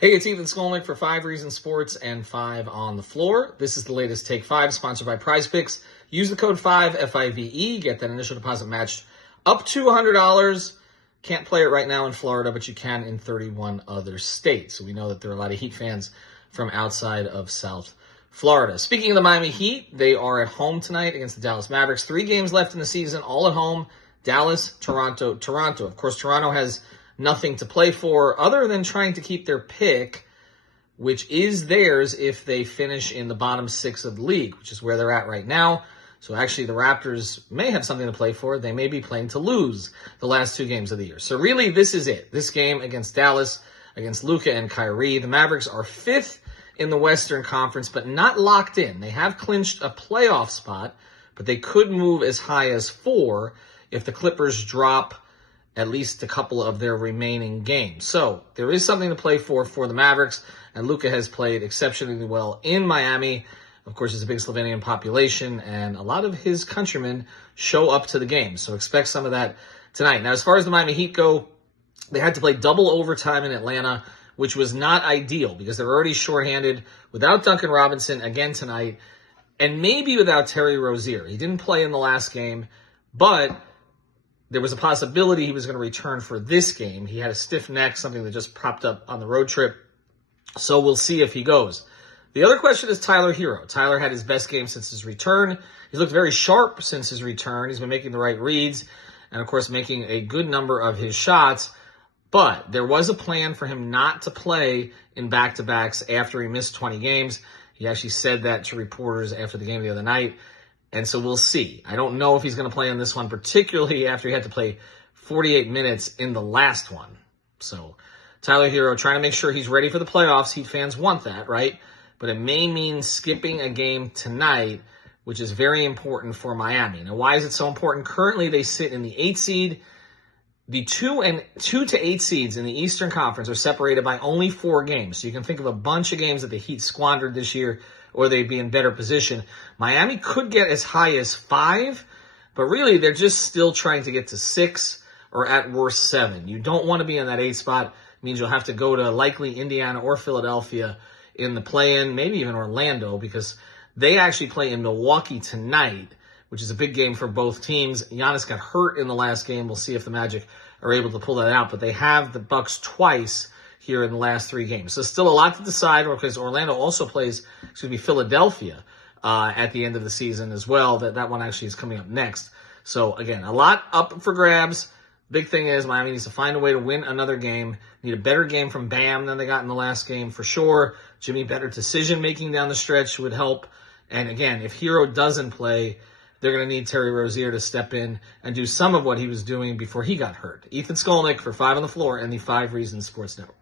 Hey, it's Ethan Skolnick for 5 Reasons Sports and 5 on the Floor. This is the latest Take 5, sponsored by Prize Picks. Use the code 5, F-I-V-E, get that initial deposit matched up to $100. Can't play it right now in Florida, but you can in 31 other states. So we know that there are a lot of Heat fans from outside of South Florida. Speaking of the Miami Heat, they are at home tonight against the Dallas Mavericks. 3 games left in the season, all at home. Dallas, Toronto, Toronto. Of course, Toronto has nothing to play for other than trying to keep their pick, which is theirs if they finish in the bottom 6 of the league, which is where they're at right now. So actually the Raptors may have something to play for. They may be playing to lose the last 2 games of the year. So really, this is it. This game against Dallas, against Luka and Kyrie. The Mavericks are 5th in the Western Conference, but not locked in. They have clinched a playoff spot, but they could move as high as 4 if the Clippers drop at least a couple of their remaining games. So there is something to play for the Mavericks, and Luka has played exceptionally well in Miami. Of course, there's a big Slovenian population, and a lot of his countrymen show up to the game. So expect some of that tonight. Now, as far as the Miami Heat go, they had to play double overtime in Atlanta, which was not ideal because they're already shorthanded without Duncan Robinson again tonight, and maybe without Terry Rozier. He didn't play in the last game, but there was a possibility he was going to return for this game. He had a stiff neck, something that just popped up on the road trip. So we'll see if he goes. The other question is Tyler Hero. Tyler had his best game since his return. He's looked very sharp since his return. He's been making the right reads and, of course, making a good number of his shots. But there was a plan for him not to play in back-to-backs after he missed 20 games. He actually said that to reporters after the game the other night. And so we'll see. I don't know if he's going to play in this one, particularly after he had to play 48 minutes in the last one. So Tyler Hero trying to make sure he's ready for the playoffs. Heat fans want that, right? But it may mean skipping a game tonight, which is very important for Miami. Now, why is it so important? Currently, they sit in the 8th seed. The 2 to 8 seeds in the Eastern Conference are separated by only 4 games. So you can think of a bunch of games that the Heat squandered this year, or they'd be in better position. Miami could get as high as 5, but really they're just still trying to get to 6 or at worst 7. You don't want to be in that 8 spot. It means you'll have to go to likely Indiana or Philadelphia in the play-in, maybe even Orlando, because they actually play in Milwaukee tonight, which is a big game for both teams. Giannis got hurt in the last game. We'll see if the Magic are able to pull that out, but they have the Bucks twice here in the last 3 games. So still a lot to decide, because Orlando also plays, Philadelphia at the end of the season as well. That one actually is coming up next. So again, a lot up for grabs. Big thing is Miami needs to find a way to win another game. Need a better game from Bam than they got in the last game for sure. Jimmy, better decision-making down the stretch would help. And again, if Hero doesn't play, they're going to need Terry Rozier to step in and do some of what he was doing before he got hurt. Ethan Skolnick for 5 on the Floor and the 5 Reasons Sports Network.